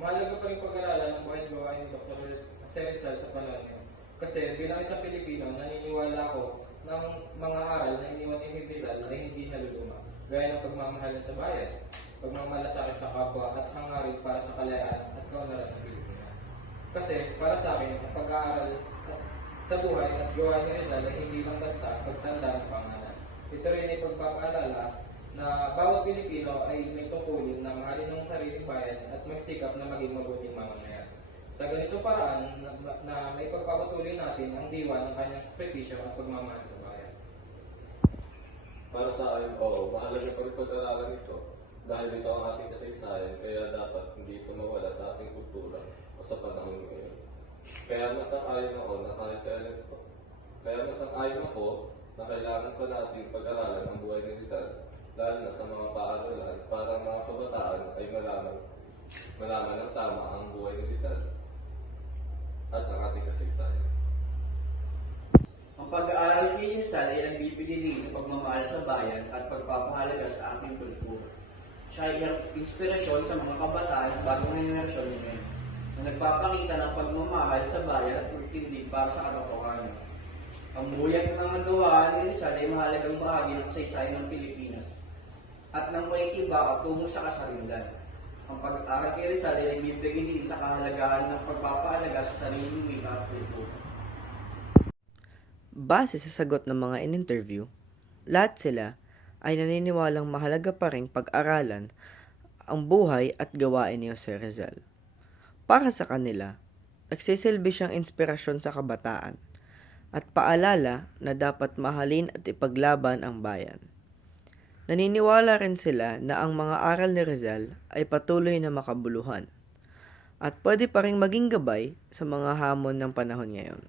mahalaga pa rin pag-aralan ang buhay gawain ni Dr. Serizal sa panahon. Kasi bilang isang Pilipino, naniniwala ko ng mga aral na iniwan ni Rizal ay hindi naluluma. Gaya ng pagmamahal sa bayan, pagmamalasakit sa kapwa at hangarin para sa kalayaan at kaunlaran ng Pilipinas. Kasi para sa akin, ang pag-aaral sa buhay at gawa ni Rizal ay hindi lang basta pagtanda ng pangalan. Ito rin ay pagpapaalala na bawat Pilipino ay may tungkulin na mahalin ang sariling bayan at magsikap na maging mabuting mamamayan. Sa ganito paraan na, na, may pagpapatuloy natin ang diwa ng kanyang sakripisyo at pagmamahal sa bayan. Para sa akin, oo, mahalaga pa rin pag-aralan ito. Dahil ito ang ating kasaysayan, kaya dapat hindi ito mawala sa ating kultura o sa panahon ngayon. Kaya masang-ayon ako na kahit ito. Kaya masang-ayon ako na kailangan pa natin pag-aralan ang buhay ni Rizal, lalo na sa mga paaralan para ang mga kabataan ay malaman, malaman ng tama ang buhay ni Rizal at ang ating kasaysayan. Ang pag-aaral ni Rizal ay nagbibigay sa pagmamahal sa bayan at pagpapahalaga sa ating kultura. Siya ay inspirasyon sa mga kabataan ng bagong henerasyon ngayon na nagpapakita ng pagmamahal sa bayan at pagtindig para sa katotohanan. Ang buhay at mga gawa ni Rizal ay mahalagang bahagi ng kasaysayan ng Pilipinas at ng paikibaka tungo sa kasarinlan. Ang pag-aaral kay Rizal ay nagbibigay din sa kahalagahan ng pagpapahalaga sa sariling wika at kultura. Base sa sagot ng mga in-interview, lahat sila ay naniniwalang mahalaga pa rin pag-aralan ang buhay at gawain ni Jose Rizal. Para sa kanila, nagsisilbi siyang inspirasyon sa kabataan at paalala na dapat mahalin at ipaglaban ang bayan. Naniniwala rin sila na ang mga aral ni Rizal ay patuloy na makabuluhan at pwede pa rin maging gabay sa mga hamon ng panahon ngayon.